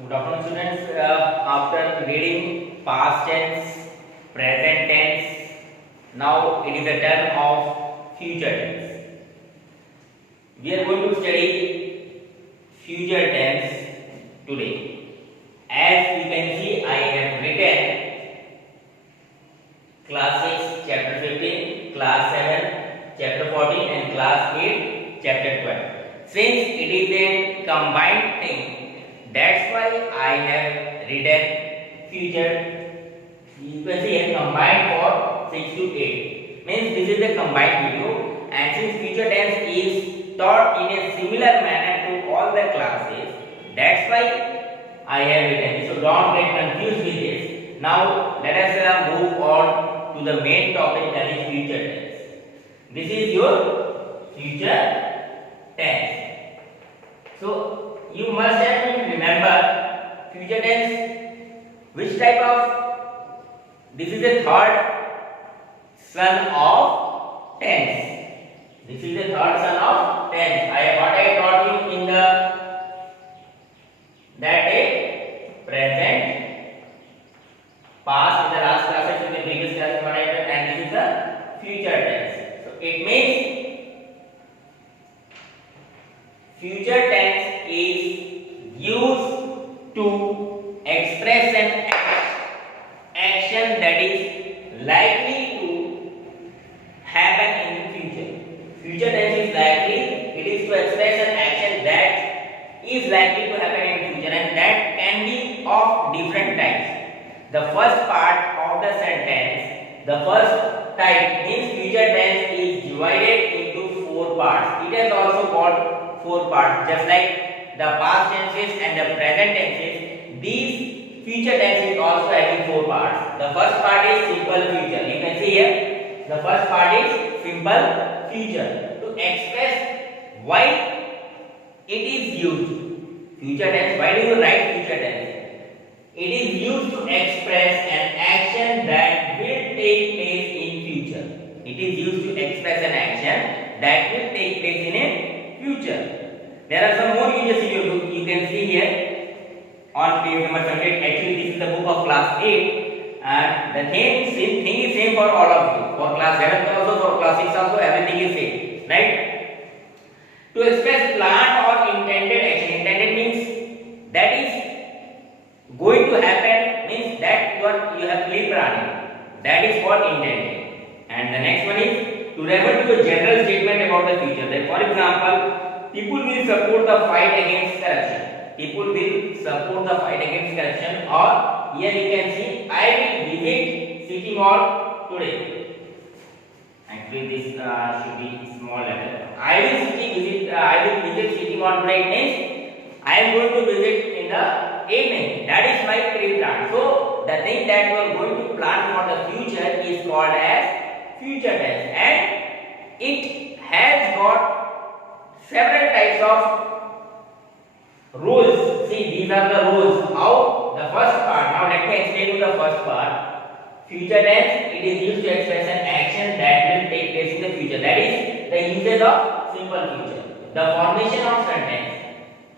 Good afternoon, students. After reading past tense, present tense, now it is the turn of future tense. We are going to study future tense today. As you can see, I have written class 6, chapter 15, class 7, chapter 14, and class 8, chapter 12. Since it is a combined thing, that's why I have written future. You can see a combined for 6 to 8. Means this is a combined video, and since future tense is taught in a similar manner to all the classes, that's why I have written. So don't get confused with this. Now let us move on to the main topic, that is future tense. This is your future tense. So you must have to remember future tense. Which type of? This is the third son of tense. This is the third son of tense. I taught you in the that day present, past in the last classes, in the previous class, what I taught, and this is the future tense. So it means future tense is used to express an action that is likely to happen in the future. Future tense is likely, it is to express an action that is likely to happen in future, and that can be of different types. The first part of the sentence, the first type means future tense is divided into 4 parts. It has also got 4 parts, just like the past tenses and the present tenses. These future tense is also having 4 parts. The first part is simple future. You can see here, the first part is simple future. To express why it is used, future tense, why do you write future tense? It is used to express an action that will take place in future. It is used to express an action that will take place in a future. There are some more uses you can see here on page number 78. Actually, this is the book of class 8, and the thing is same for all of you. For class 7 also, for class 6 also, everything is same, right? To express planned or intended action. Intended means that is going to happen, means that you have pre-planned. That is what intended. And the next one is to refer to a general statement about the future. That, for example, people will support the fight against corruption. People will support the fight against corruption. Or here you can see, I will visit city mall today. Actually, this should be small letter. I will visit city mall today. It means I am going to visit in the evening. That is my pre-plan. So the thing that you are going to plan for the future is called as future tense, and it has got several types of rules. See, these are the rules. How the first part. Now let me explain you the first part. Future tense, it is used to express an action that will take place in the future. That is the uses of simple future. The formation of sentence.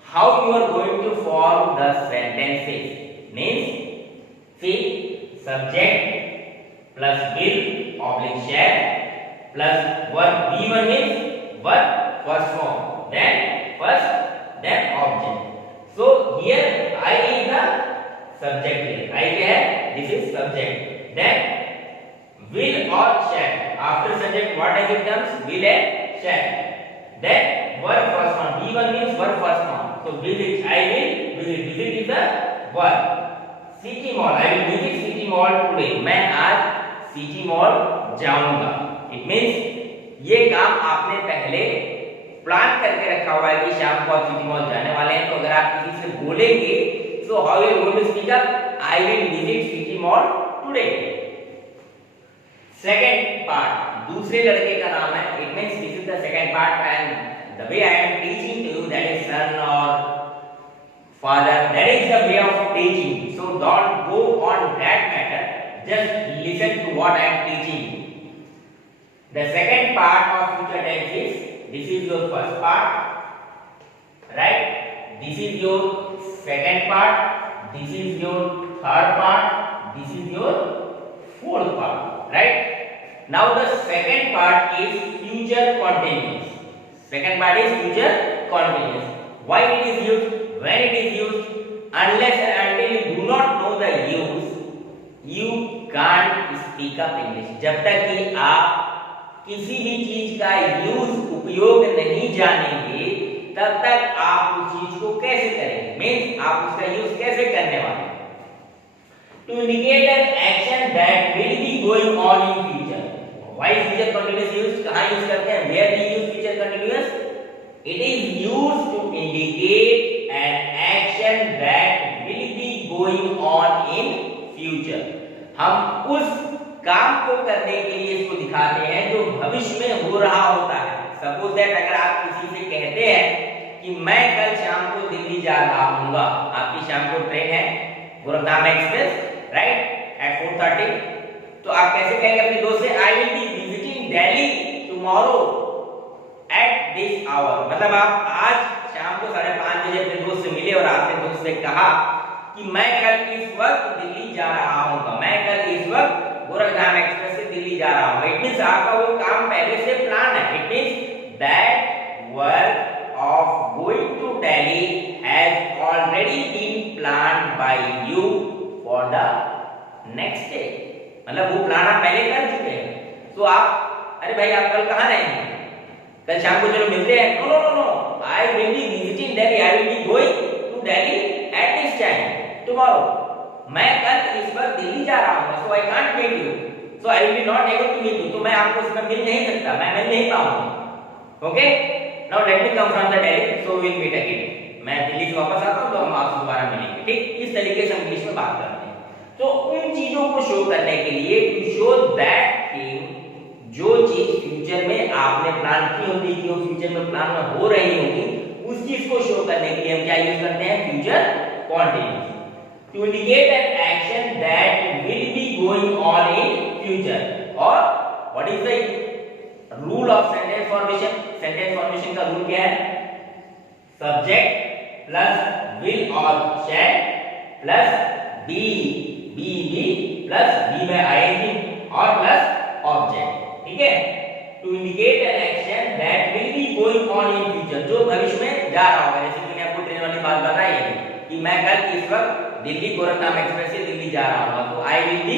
How you are going to form the sentences means, see, subject plus will oblique shall plus verb. V1 means verb first form, then first, then object. So here I is the subject here. I here, this is subject. Then will or shall. After subject, what does it comes? Will and shall. Then verb first form. V1 means verb first form. So visit, I will visit. Visit is the verb. City mall, I will visit city mall today. मैं आज city mall जाऊंगा. It means ये काम आपने पहले प्लान करके रखा हुआ है कि शाम को आप सिटी मॉल जाने वाले हैं. तो अगर आप किसी से बोलेंगे, so how you going to speak up? I will visit city mall today. Second part, दूसरे लड़के का नाम है. It means this is the second part, and the way I am teaching to you, that is son or father, that is the way of teaching. So don't go on that matter. Just listen to what I am teaching. The second part of future tense is, this is your first part, right? this is your second part, this is your third part, this is your fourth part, right? Now the second part is future continuous. Second part is future continuous. Why it is used? When it is used? Unless and until you do not know the use, you can't speak up English. जब तक कि आप किसी भी चीज का यूज उपयोग नहीं जानेंगे तब तक आप उस चीज को कैसे करेंगे, मीन्स आप उसका यूज कैसे करने वाले हैं. To indicate an action that will be going on in future. Why is future continuous used? कहाँ यूज करते हैं? Where do you use future continuous? It is used to indicate an action that will be going on in future. हम उस काम को करने के लिए इसको दिखाते हैं जो भविष्य में हो रहा होता है. सपोज दैट अगर आप किसी से कहते हैं कि मैं कल शाम को दिल्ली जा रहा हूँगा, आपकी शाम को ट्रेन है गोरखधाम एक्सप्रेस, राइट, एट 4:30, तो आप कैसे कहेंगे अपने दोस्त से, I will be visiting Delhi tomorrow at this hour. मतलब आप आज शाम को 5:30 बजे अपने दोस्त से मिले और आपने दोस्त से कहा कि मैं कल इस वक्त दिल्ली जा रहा हूँ, मैं कल इस वक्त गोरखधाम एक्सप्रेस से दिल्ली जा रहा हूँ. इट मींस आपका वो काम पहले से प्लान है. It means that work of going to Delhi has already been planned by you for the next day. मतलब वो प्लान आप पहले कर चुके हैं. तो आप, अरे भाई आप कल कहाँ रहेंगे, कल शाम को चलो मिलते हैं. No no no no, I will be visiting Delhi, I will be going to Delhi at this time tomorrow. मैं कल इस वक्त दिल्ली जा रहा हूँ, so I can't meet you, so I will be not able to meet you. तो मैं आपको इसमें मिल नहीं सकता, मैं मिल नहीं पाऊंगा. Okay, now let me come from the Delhi, so will meet again. मैं दिल्ली से वापस आता हूँ तो हम आपसे दोबारा मिलेंगे. ठीक, इस तरीके से हम इंग्लिश में बात करते हैं. तो उन चीजों को शो करने के लिए, टू शो दैट थिंग, जो चीज फ्यूचर में आपने प्लान की होती है, जो फ्यूचर में प्लान में हो रही होगी, उस चीज को शो करने के लिए हम क्या यूज करते हैं, future continuous. To indicate an action that will be going on in future. Or what is the rule of sentence formation? Sentence formation का रूल क्या है? Subject plus will or shall plus be plus be by ing और plus object. ठीक है? To indicate an action that will be going on in future, जो भविष्य में जा रहा होगा. जैसे मैंने आपको ट्रेन वाली बात बताई है कि मैं कल इस वक्त दिल्ली गोरखधाम एक्सप्रेस से दिल्ली जा रहा हूँ, तो I will be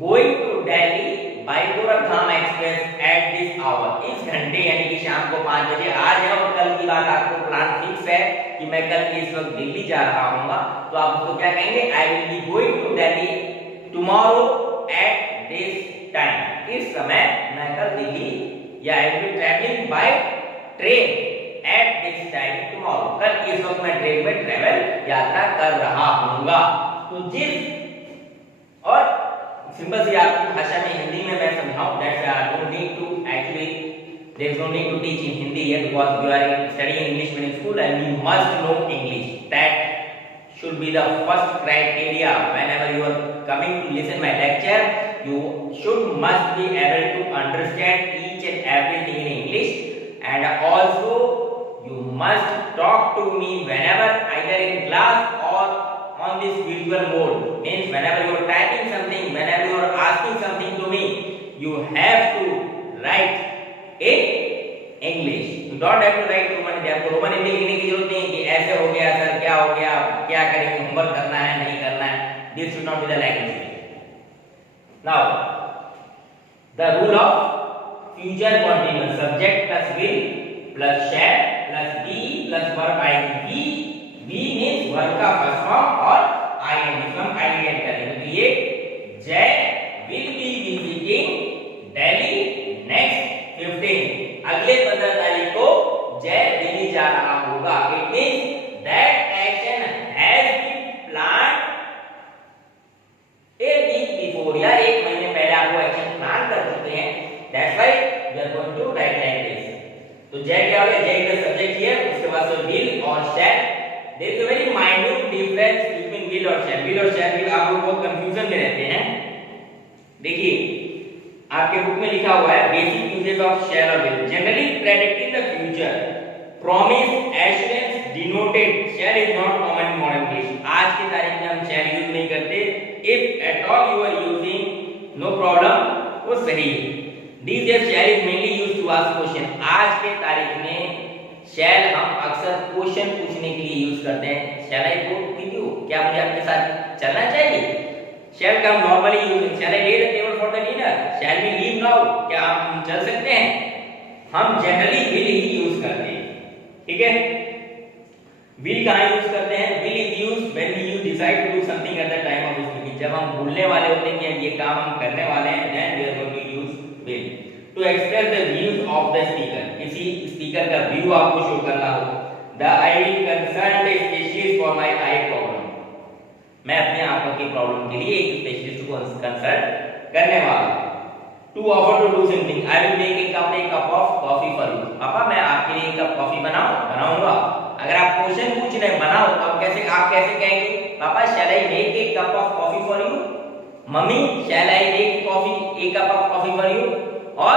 going to Delhi by Gorakhdham express at this hour. इस घंटे यानी कि शाम को 5 बजे. आज है और कल की बात आपको प्लान फिक्स है कि मैं कल इस वक्त दिल्ली जा रहा हूँ, तो आप उसको क्या कहेंगे, I will be going to Delhi tomorrow at this time. इस समय मैं कल दिल्ली, या I will be travelling by train at this time tomorrow. कल इस वक्त मैं ट्रेन में ट्रेवल यात्रा कर रहा हूँगा. तो जिस, और सिंपल सी आपकी भाषा में हिंदी में मैं समझाऊं, that's I don't need to actually, there is no need to teach in Hindi here because you are studying English medium school and you must know English. That should be the first criteria whenever you are coming to listen my lecture. You must be able to understand each and everything in English, and also you must talk to me whenever either in class or on this visual mode. Means whenever you are typing something, whenever you are asking something to me, you have to write in English. You don't have to write Roman Hindi. आपको रोमन हिंदी लिखने की जरूरत नहीं कि ऐसे हो गया सर, क्या हो गया, क्या करेंगे, होमवर्क करना है नहीं करना है. This should not be the language. Now the rule of future continuous, subject plus will plus shall plus be plus verb ing. be means verb का फर्स्ट फॉर्म और ing हम ing करेंगे. तो ये जय will be visiting Delhi next 15, अगले 15 तारीख को जय दिल्ली जा रहा होगा. It means that action has been planned a week before, या एक महीने पहले आपको एक्शन प्लान कर चुके हैं. That's why we are going to write like this. तो जय क्या हो गया, जय का सब्जेक्ट हियर, उसके बाद से will और shall. There is a very minute difference between will और shall. will और shall भी आप लोग बहुत कंफ्यूजन में रहते हैं. देखिए आपके बुक में लिखा हुआ है बेसिक यूजेस ऑफ shall और will. Generally predicting the future, promise, assurance, denoted shall is not common in modern English. आज की तारीख में हम शैल यूज नहीं करते। If at all you are using no problem, वो सही है। These days shall is mainly used to ask question। आज के तारीख में shall हम अक्सर क्वेश्चन पूछने के लिए यूज करते हैं। Shall I go with you? क्या मुझे आपके साथ चलना चाहिए? Shall का हम normally use, shall I lay the table for the dinner? Shall we leave now? क्या हम चल सकते हैं? हम जनरली will ही यूज करते हैं, ठीक है। will कहाँ यूज करते हैं? will is used when you decide to do something at the time of speaking। जब हम बोलने वाले होते हैं कि ये काम हम करने वाले हैं, then we are going to use will to express the views of the speaker। किसी स्पीकर का व्यू आपको शो करना हो। The I will consult a specialist for my eye problem। मैं अपने आंखों की प्रॉब्लम के लिए एक स्पेशलिस्ट को कंसल्ट करने वाला हूं। To offer to do something, I will make a cup of coffee for you। पापा मैं आपके लिए एक कप कॉफी बनाऊंगा। अगर आप क्वेश्चन पूछ रहे हैं बनाओ, तो आप कैसे कहेंगे? पापा shall I make a cup of coffee for you? Mummy shall I make a cup of coffee for you? और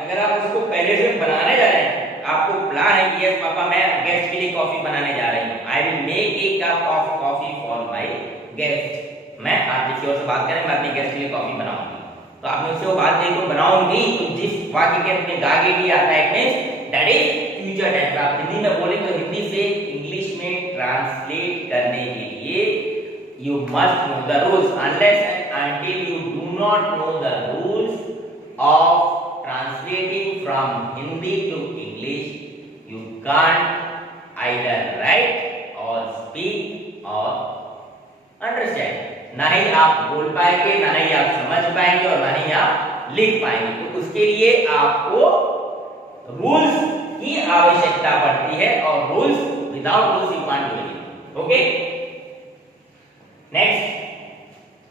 अगर आप उसको पहले से बनाने जा रहे हैं, आपको प्लान है कि यस पापा मैं गेस्ट के लिए कॉफी बनाने जा रही हूँ। I will make a cup of coffee for my guest। मैं आप किसी और से बात करें, मैं अपने गेस्ट के लिए कॉफी बनाऊंगी, तो आपने उससे वो बात नहीं तो बनाऊंगी, तो जिस वाक्य के अंत में गागे डी आता है, it means that is future tense. आप हिंदी में बोलेंगे तो हिंदी से इंग्लिश में ट्रांसलेट करने के लिए you must know the rules। unless and until you do not know the rules of translating from Hindi to English, you can't either write or speak or understand। ना ही आप बोल पाएंगे, ना ही आप समझ पाएंगे, और ना ही आप लिख पाएंगे। तो उसके लिए आपको रूल्स की आवश्यकता पड़ती है, और rules without rules you can't do it. Okay, next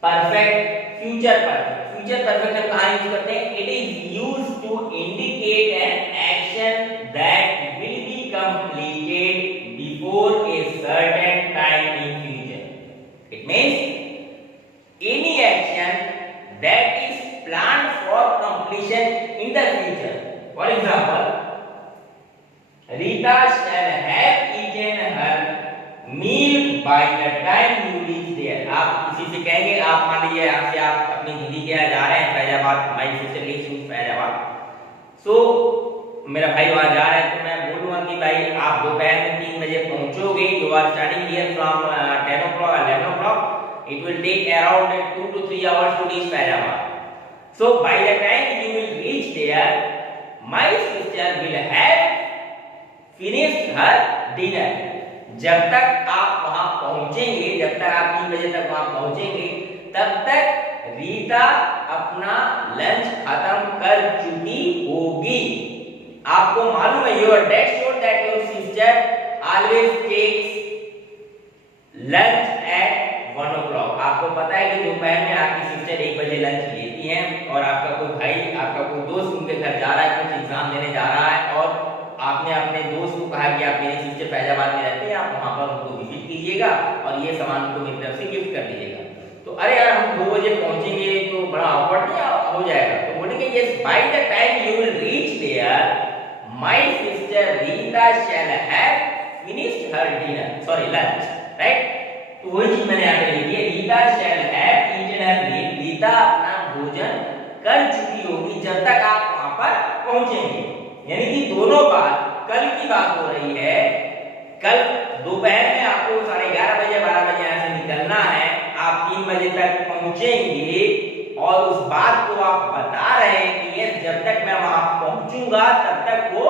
perfect, future perfect. Future perfect हम कहां यूज करते हैं? It is used to indicate an action that will be completed before a certain time in future. It means any action that is planned for completion in the future। For example, Rita shall have eaten her meal by the time you reach there। आप किसी से कहेंगे, आप मान लीजिए यहाँ से आप अपनी दीदी के यहाँ जा रहे हैं Faizabad, my sister lives in Faizabad, so मेरा भाई वहाँ जा रहा है, तो मैं बोलूँगा कि भाई आप दोपहर में 3 बजे पहुँचोगे। You are starting here from 10 o'clock 11 o'clock। It will take around 2 to 3 hours to reach Faridabad। So by the time you will reach there, my sister will have finished her dinner। जब तक आप वहां पहुंचेंगे, जब तक आप 3 बजे तक वहां पहुंचेंगे, तब तक रीता अपना लंच खत्म कर चुकी होगी। आपको मालूम है, your dad showed that your sister always takes lunch at 1 o'clock। आपको पता है कि दोपहर में आपकी सिस्टर 1 बजे लंच लेती हैं, और आपका कोई भाई, आपका कोई दोस्त उनके घर जा रहा है, कुछ एग्जाम देने जा रहा है, और आपने अपने दोस्त को कहा कि आप मेरी सिस्टर फैजाबाद में रहते हैं, आप वहां पर उनको विजिट कीजिएगा और ये सामान उनको मेरी तरफ से गिफ्ट कर दीजिएगा। तो अरे यार हम 2 बजे पहुंचेंगे तो बड़ा ऑकवर्ड नहीं हो जाएगा? तो बोलेंगे yes by the time you will reach there, my sister Rita shall have finished her dinner, sorry lunch, right. तो वही चीज मैंने यहाँ पे लिखी है, Rita shall have eaten her meal. Rita अपना भोजन कर चुकी होगी जब तक आप वहां पर पहुंचेंगे। यानी कि दोनों बात, कल की बात हो रही है। कल दोपहर में आपको 11:30 बजे 12 बजे यहाँ से निकलना है, आप 3 बजे तक पहुंचेंगे, और उस बात को आप बता रहे हैं कि ये जब तक मैं वहां पहुंचूंगा तब तक वो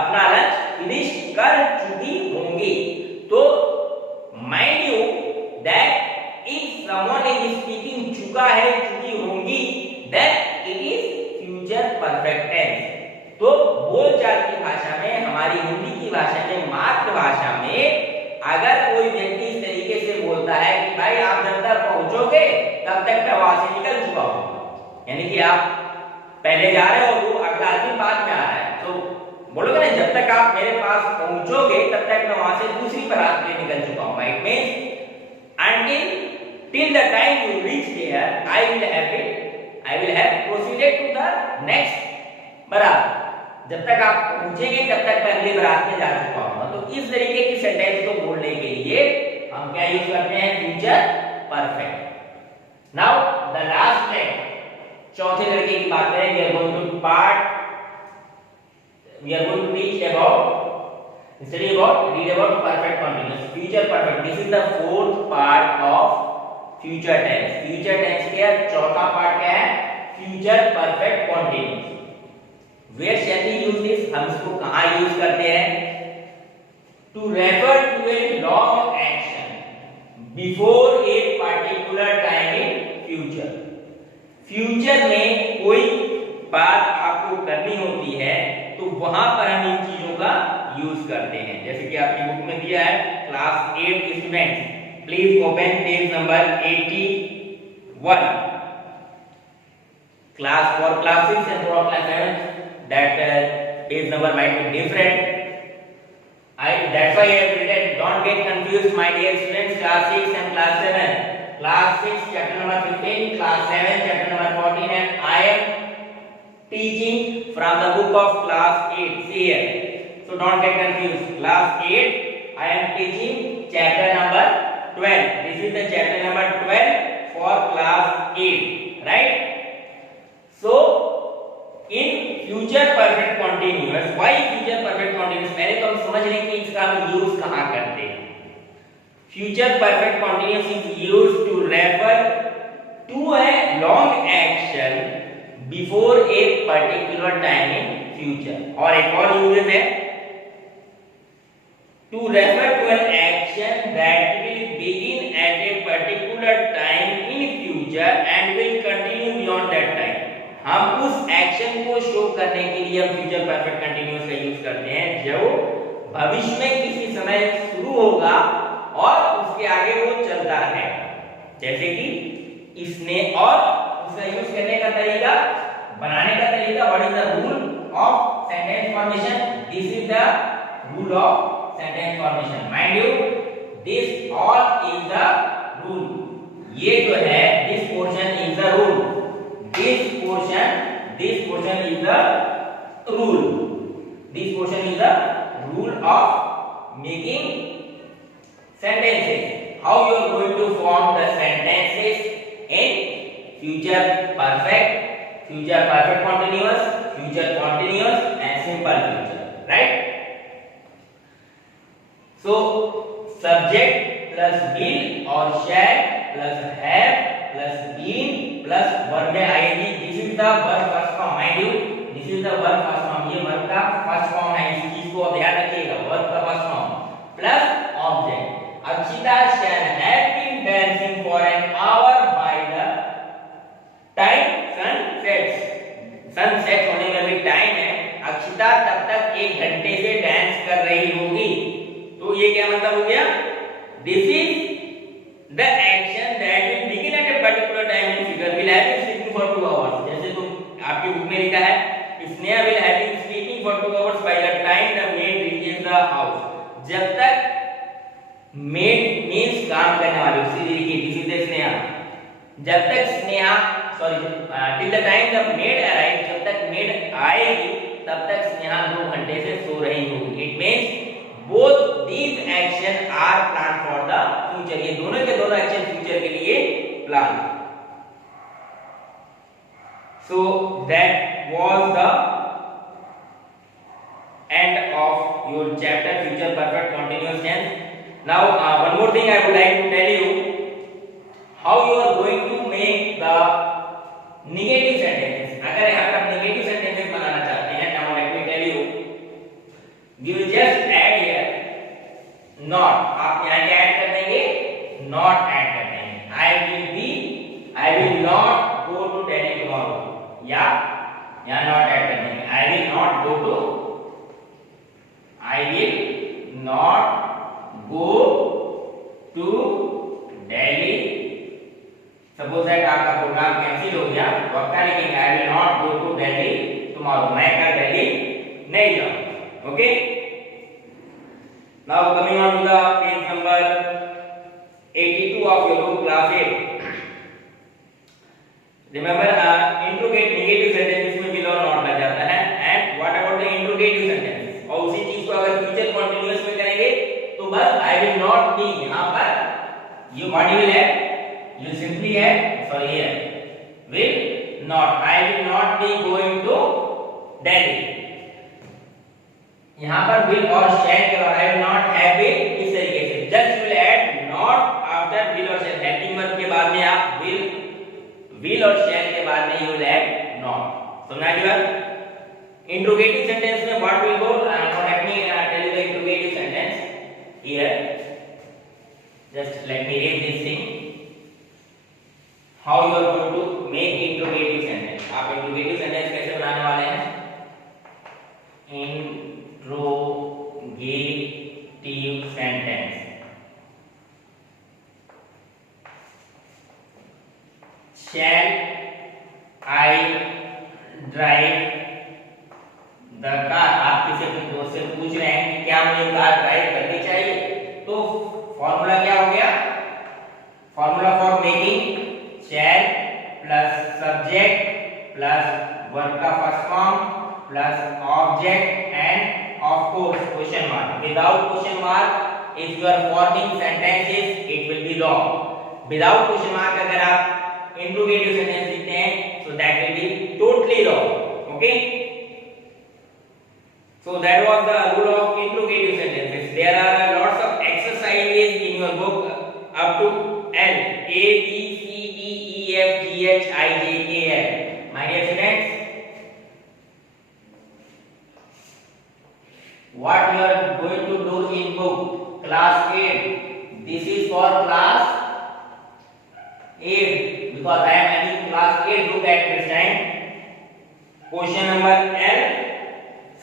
अपना लंच फिनिश कर चुकी होंगी। तो mind you that if someone is speaking चुका है, चुकी होंगी, then it is future perfect tense। तो बोलचाल की भाषा में, हमारी हिंदी की भाषा में, मातृभाषा में, अगर कोई व्यक्ति इस तरीके से बोलता है कि भाई आप जब तक पहुंचोगे तब तक मैं वहां से निकल चुका हूं, यानी कि आप पहले जा रहे हो, वो अगला आदमी बाद में आ रहा है, तो बोलोगे ना जब तक आप मेरे पास पहुंचोगे तब तक मैं वहां से दूसरी बारात के लिए निकल चुका हूं। It means till the time you reach there, I will have proceeded to the next बारात। जब तक आप पहुंचेंगे तब तक मैं अगली बारात में जा चुका हूं। तो इस तरीके की सेंटेंस को बोलने के लिए हम क्या यूज करते हैं, future perfect. Now the last है, चौथे तरीके की बात करें, we are going to teach about study about read about perfect continuous future perfect. This is the fourth part of future tense. Future tense का चौथा पार्ट क्या है, future perfect continuous. Where shall we use this? हम इसको कहाँ यूज करते हैं, to refer to a long action before a particular time in future. Future में कोई बात आपको करनी होती है तो वहां पर हम इन चीजों का यूज करते हैं। जैसे कि आपकी बुक में दिया है, क्लास 8 students please open page number 81। क्लास 4 क्लास 6 and for class 7 that page number might be different. That's why I have written, don't get confused my dear students, class 6 and class 7. Class 6 chapter number 15, class 7 chapter number 14, and I am teaching from the book of class 8. See here, so don't get confused. Class 8 I am teaching chapter number 12. This is the chapter number 12 for class 8, right? So in future perfect continuous, why future perfect continuous, पहले तो हम समझ लें कि इसका हम यूज कहाँ करते हैं। Future perfect continuous is used to refer to a long action before a particular time in future. और एक और यूज है, to refer to an action that will begin at a particular time in future and will continue beyond that time. हम उस एक्शन को शो करने के लिए हम फ्यूचर परफेक्ट कंटीन्यूअस का यूज करते हैं जो भविष्य में किसी समय शुरू होगा और उसके आगे वो चलता रहेगा। जैसे कि इसने, और उसका यूज करने का तरीका, बनाने का तरीका, what is the rule of sentence formation, this is the rule of sentence formation. Mind you, this all is the rule, ये जो है this portion is the rule, this portion is the rule, this portion is the rule of making sentences. How you are going to form the sentences in future perfect continuous, future continuous and simple future, right? So subject plus will or shall plus have plus been plus verb में आएगी, this is the verb first form, mind you, this is the verb first form, ये verb का first form है, इस चीज को ध्यान रखिएगा, verb का first form plus object. Akshita shall have been dancing for an hour by the time sun sets. sun set होने में भी टाइम है, अक्षिता तब तक 1 घंटे से डांस कर रही होगी। तो ये क्या मतलब हो गया, this is the action that will begin at a particular time in future will have been sleeping for 2 hours. जैसे तो आपकी बुक में लिखा है, Sneha will have been sleeping for 2 hours by the time the maid reaches the house. जब तक maid means काम करने वाली, सीधी लिखी, this is the Sneha. जब तक Sneha, sorry, till the time the maid arrives, जब तक maid आएगी तब तक स्नेहा 2 घंटे से सो रही होगी. It means both these action are planned for the future. ये दोनों के दोनों एक्शन फ्यूचर के लिए plan. So that was the end of your chapter future perfect continuous tense. Now one more thing I would like to tell you, how you are going to make the negative sentences. अगर यहाँ पर negative sentences बनाना चाहते हैं, now let me tell you, you will just add here not. आप यहाँ क्या ऐड कर देंगे, not ऐड कर देंगे। I will not go to Delhi tomorrow, या यहाँ not ऐड कर देंगे, I will not go to Delhi। Suppose that आपका प्रोग्राम कैंसिल हो गया तो आप क्या लिखेंगे, I will not go to Delhi tomorrow, मैं कल दिल्ली नहीं जाऊंगा। Okay, now coming on to the page number 82 of your book class 8. Remember interrogate negative sentences में below not लग जाता है, and what about the interrogative sentences, और उसी चीज को अगर फ्यूचर कंटीन्यूअस में करें you what you will add? You will simply add, sorry here, will not. I will not be going to Delhi. यहाँ पर will और shall के बाद I will not have been इस तरीके से just will add not after will और shall. helping verb के बाद में आप will और shall के बाद में you will add not. समझा की बात? Interrogative sentence में what will go? Let me tell you the interrogative sentence here. Just let me read this thing. How you are going to make interrogative sentence? आप interrogative sentence कैसे बनाने वाले हैं? Interrogative sentence. Shall I drive the car? आप किसी अपने दोस्त से पूछ रहे हैं कि क्या मुझे कार ड्राइव करनी चाहिए? तो फॉर्मूला क्या हो गया? Formula for making shall plus subject plus verb का first form plus object and of course question mark. Without question mark, if you are forming sentences, it will be wrong. Without question mark अगर आप interrogative sentence लिखते हैं, so that will be totally wrong. Okay? So that was the rule of interrogative sentences. There are lots of exercises in your book up to L, A, B, C, D, E, F, G, H, I, J, K, L. My dear students, what you are going to do in book class 8? This is for class 8 because I am having class 8 book at this time. Question number L, C.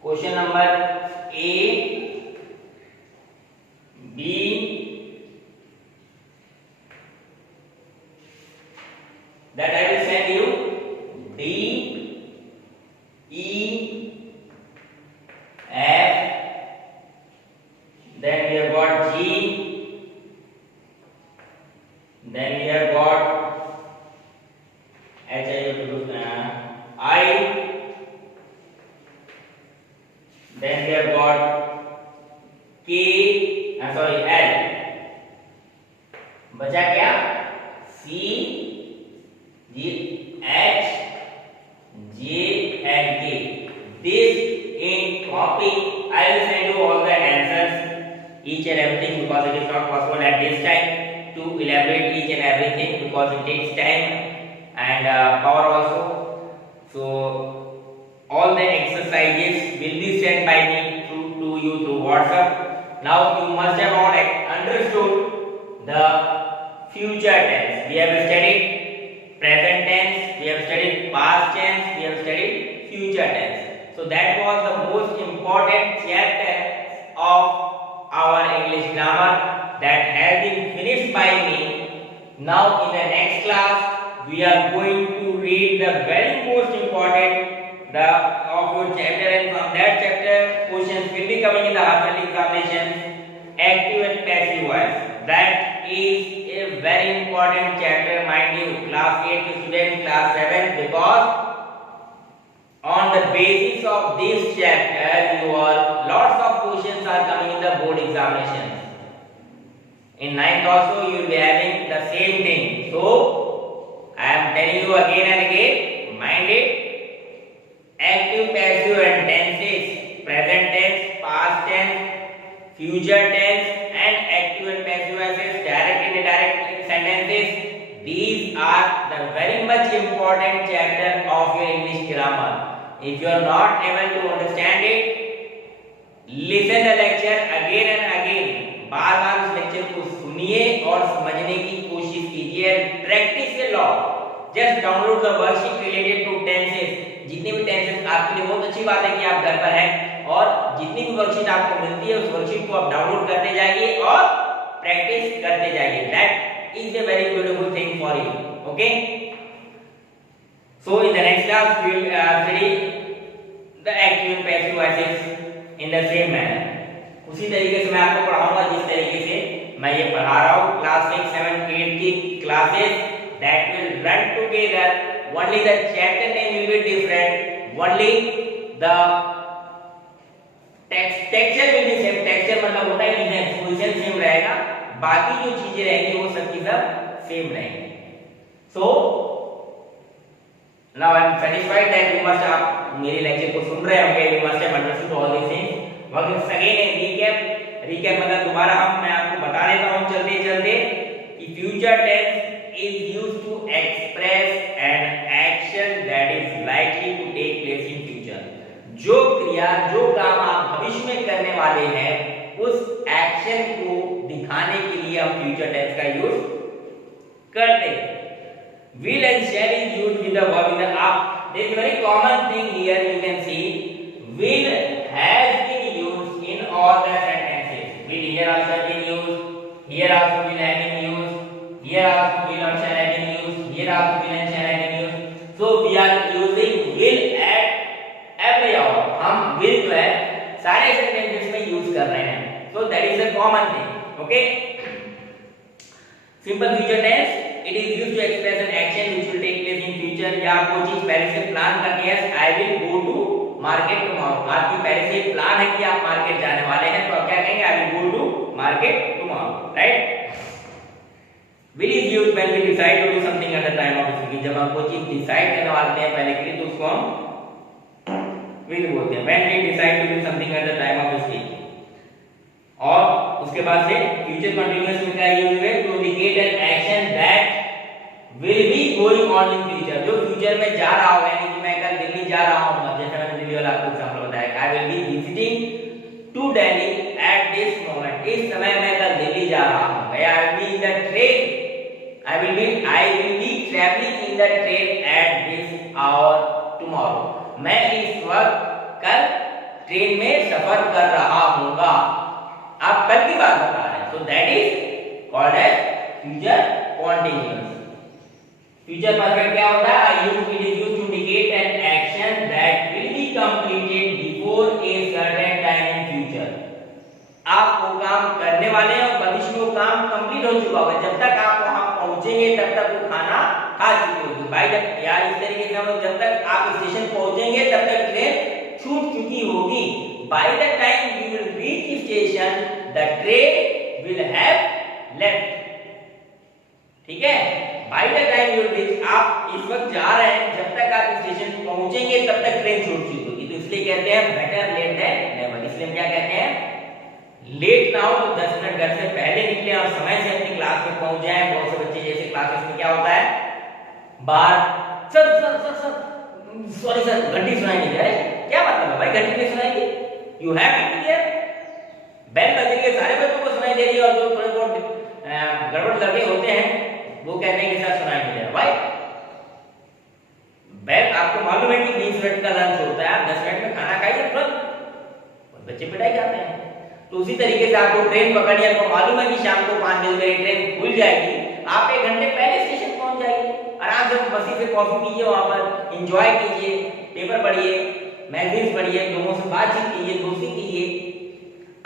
Question number A, B, that I will send you, D, E, F, then we have got G, then we have got I, then we have got K, L. बचा क्या? C, G, H, J and K. This in copy. I will send you all the answers, each and everything, because it is not possible at this time to elaborate each and everything because it takes time and power also. So all the exercises will be sent by me to you through WhatsApp. Now you must have all understood the future tense. We have studied present tense, we have studied past tense, we have studied future tense. So that was the most important chapter of our English grammar that has been finished by me. Now in the next class we are going to read the very most important of your chapter, and from that chapter questions will be coming in the half-yearly examinations, active and passive voice. That is a very important chapter, mind you, class 8 students, class 7, because on the basis of this chapter lots of questions are coming in the board examinations. In 9th also you will be having the same thing. So I am telling you again and again, mind it. Active, passive and tenses, present tense, past tense, future tense and active and passive voices, direct and indirect sentences. These are the very much important chapter of your English grammar. If you are not able to understand it, listen the lecture again and again. बार-बार उस लेक्चर को सुनिए और समझने की कोशिश कीजिए. Practice a lot. Just download the worksheet related to tenses. जितने भी टेंसेस आपके लिए बहुत अच्छी बात है कि आप घर पर हैं और जितनी भी वर्कशीट आपको मिलती है उस वर्कशीट को आप डाउनलोड करते जाइए और प्रैक्टिस करते जाइए. That is a very beautiful thing for you. Okay, so in the next class we will study the active and passive voices in the same manner. उसी तरीके से मैं आपको पढ़ाऊंगा जिस तरीके से मैं ये पढ़ा रहा हूँ. क्लास 6, 7, 8 की classes that will run together. Only the chapter name will be different. Only the texture will be same, texture मतलब होता है इमेज, पोजीशन सेम रहेगा, बाकी जो चीजें रहेंगी वो सब की सब सेम रहेंगी। So now I am satisfied that you must, आप मेरे लेक्चर को सुन रहे होंगे, you must have understood all this things. Once again recap मतलब दोबारा मैं आपको बता देता हूं चलते चलते कि future tense is used to express an action that is likely to take place in future. जो क्रिया, जो काम आप भविष्य में करने वाले हैं, उस एक्शन को दिखाने के लिए हम फ्यूचर टेंस का यूज करते हैं। will and shall is used with the verb in the up. There is a very common thing here, you can see will has been used in all the sentences. Will here also have been used, here also will have been used, here also will and shall have been used, here also will and shall have been used. So we are using will at every hour. हम will जो है सारे sentences में यूज कर रहे हैं, so that is a common thing. Okay, simple future tense, it is used to express an action which will take place in future। या आप कोई चीज पहले से प्लान करके है, I will go to market tomorrow, आपकी पहले से प्लान है कि आप मार्केट जाने वाले हैं, तो आप क्या कहेंगे, I will go to market tomorrow, right? Will is used when we decide to do something at the time of speaking। जब हम कोई चीज डिसाइड करने वाले हैं पहले के लिए, तो उसको हम will बोलते हैं, when we decide to do something at the time of speaking। और उसके बाद से फ्यूचर कंटीन्यूअस में क्या यूज है, to indicate an action that will be going on in future. जो फ्यूचर में जा रहा होगा, यानी कि मैं कल दिल्ली जा रहा हूं, जैसे मैंने दिल्ली वाला आपको एग्जांपल बताया, I will be visiting to Delhi at this moment. इस समय मैं कल दिल्ली जा रहा हूं। I will be in the train, I will be travelling in the train at this hour tomorrow. मैं इस वक्त कल ट्रेन में सफर कर रहा हूंगा। आप कल की बात बता रहे हैं, so that is called as future continuous। Future perfect क्या होता है, it is used to indicate an action that will be completed before a certain time in future। आप वो काम करने वाले हैं और भविष्य में वो काम कंप्लीट हो चुका होगा, जब तक आप वहां पहुंचेंगे तब तक वो खाना खा चुकी होगी। भाई जब यार इस तरीके से जब तक आप स्टेशन पहुंचेंगे तब तक ट्रेन छूट चुकी होगी। By the time you will reach station, the train will have left। ठीक है, by the time you will reach, आप इस वक्त जा रहे हैं, जब तक आप स्टेशन पहुंचेंगे तब तक ट्रेन छूट चुकी होगी। तो इसलिए कहते हैं बेटर लेट देन नेवर। इसलिए हम क्या कहते हैं, लेट ना हो तो 10 मिनट घर से पहले निकले और समय से अपनी क्लास में पहुंच जाए। बहुत से बच्चे जैसे क्लासेस में क्या होता है, बाहर sir sir sir sir sorry sir घंटी सुनाई नहीं दे रही। क्या मतलब है भाई, घंटी नहीं सुनाई दी? You have to be there। Bell बज रही है, सारे बच्चों को सुनाई दे रही है, और जो थोड़े बहुत गड़बड़ लड़के होते हैं वो कहते हैं कि सर सुनाई नहीं दे रहा। भाई बेल, आपको मालूम है कि 20 मिनट का लंच होता है, आप 10 मिनट में खाना खाइए तुरंत, बच्चे पिटाई जाते हैं। तो उसी तरीके से आपको ट्रेन पकड़नी है, आपको मालूम है कि शाम को 5 बजे मेरी ट्रेन खुल जाएगी, आप 1 घंटे पहले स्टेशन पहुंच जाइए, आराम से बसी से कॉफी पीजिए, वहां पर एंजॉय कीजिए, पेपर पढ़िए, मैगजीन्स पढ़िए, लोगों से बातचीत कीजिए, दोस्ती कीजिए।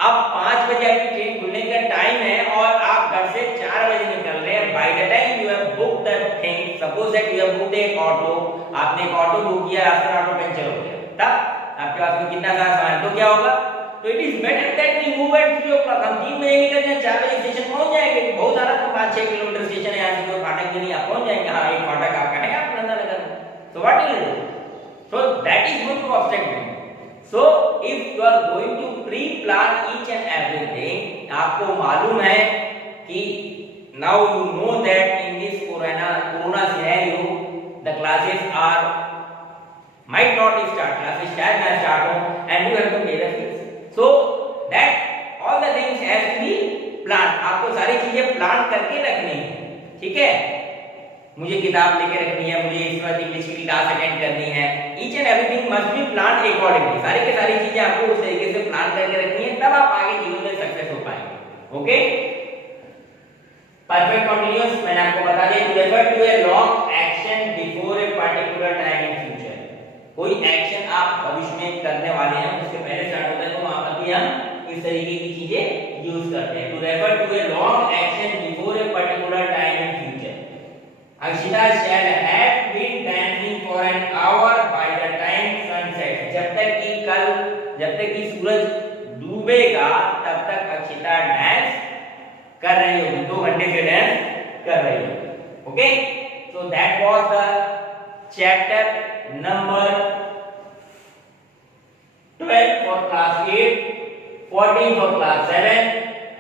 अब 5 बजे आपकी ट्रेन खुलने का टाइम है और आप घर से 4 बजे निकल रहे हैं। Bye the time you have booked the thing, suppose that you have booked एक ऑटो, आपने एक ऑटो बुक किया, रास्ते में ऑटो पंचर हो गया, तब आपके पास में कितना सारा सामान, तो क्या होगा, तो it is better that we move at 3 o'clock। हम 3 बजे निकल जाए, 4 बजे स्टेशन पहुंच जाएंगे। बहुत सारा, तो 5-6 किलोमीटर स्टेशन है, यहाँ से कोई फाटक भी नहीं, आप पहुंच जाएंगे। हाँ, एक फाटक आपका है, आप नंदा नगर में, so what will you do? So that is good to obstacle। So if you are going to pre-plan each and everything, आपको मालूम है कि now you know that in this corona scenario the classes are might not start, classes शायद ना start हो, and you have to pay the fees, so that all the things has to be planned। आपको सारी चीजें प्लान करके रखनी है, ठीक है। मुझे किताब लेके रखनी है, मुझे इस वक्त इंग्लिश की क्लास अटेंड करनी है, each and everything must be plan accordingly. सारी की सारी चीजें आपको उस तरीके से प्लान करके रखनी है, तब आप आगे जीवन में सक्सेस हो पाएंगे। ओके, परफेक्ट कंटीन्यूअस मैंने आपको बता दिया, to refer to a long action before a particular time in future. कोई एक्शन आप भविष्य में करने वाले हैं, उसके पहले स्टार्ट होता है, तो वहां पर भी हम इस तरीके की चीजें यूज करते हैं। To refer to a long action before a particular time in future. Akshita shall have been dancing for an hour by the time sun sets। जब तक कि सूरज डूबेगा तब तक अक्षिता डांस कर रही होगी, 2 घंटे से डांस कर रही होगी। Okay, so that was the chapter number 12 for class 8, 14 for class 7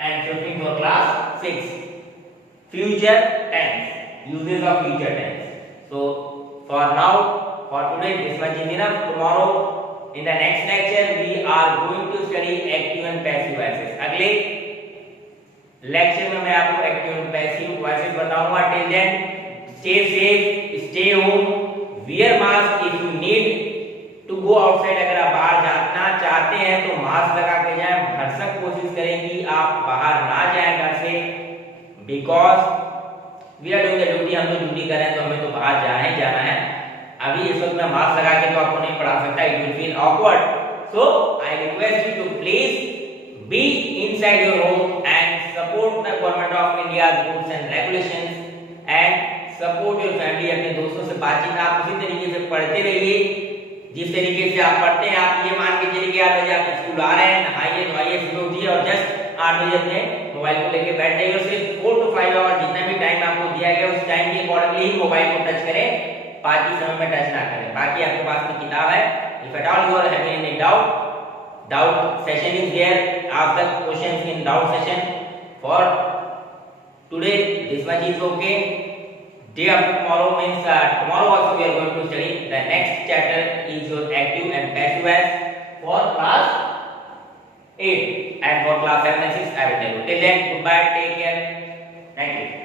and 15 for class 6. Future tense, uses of future tense. So for now, for today this much is enough. Tomorrow in the next lecture we are going to study active and passive voices. अगले lecture में मैं आपको active and passive voices बताऊंगा। Till then stay safe, stay home, wear mask if you need to go outside. अगर आप बाहर जाना चाहते हैं तो मास्क लगा के जाएं। भरसक कोशिश करें कि आप बाहर ना जाएं घर से, because we are doing the duty. हम तो ड्यूटी कर रहे हैं तो हमें तो बाहर जाना ही जाना है। अभी इस वक्त मैं मास्क लगा के तो आपको नहीं पढ़ा सकता, it will feel awkward. So I request you to please be inside your home and support the government of India's rules and regulations and support your family। अपने दोस्तों से बातचीत आप उसी तरीके से पढ़ते रहिए जिस तरीके से आप पढ़ते हैं। आप ये मान के चलिए कि 8 बजे आप स्कूल आ रहे हैं, नहाइए धोइए सुबह उठिए और जस्ट 8 बजे अपने मोबाइल को लेके बैठ जाइए और सिर्फ 4 to 5 आवर जितना भी टाइम आपको दिया गया उस टाइम के अकॉर्डिंगली ही मोबाइल को टच करें, बाकी समय में टच ना करें। बाकी आपके पास में किताब है, if at all you are having any doubt session is there, ask the questions in doubt session। For today this much is okay. Day after tomorrow means tomorrow also we are going to study the next chapter is your active and passive voice for class 8 and for class 7 and 6 I will tell you. Till then, goodbye, take care, thank you.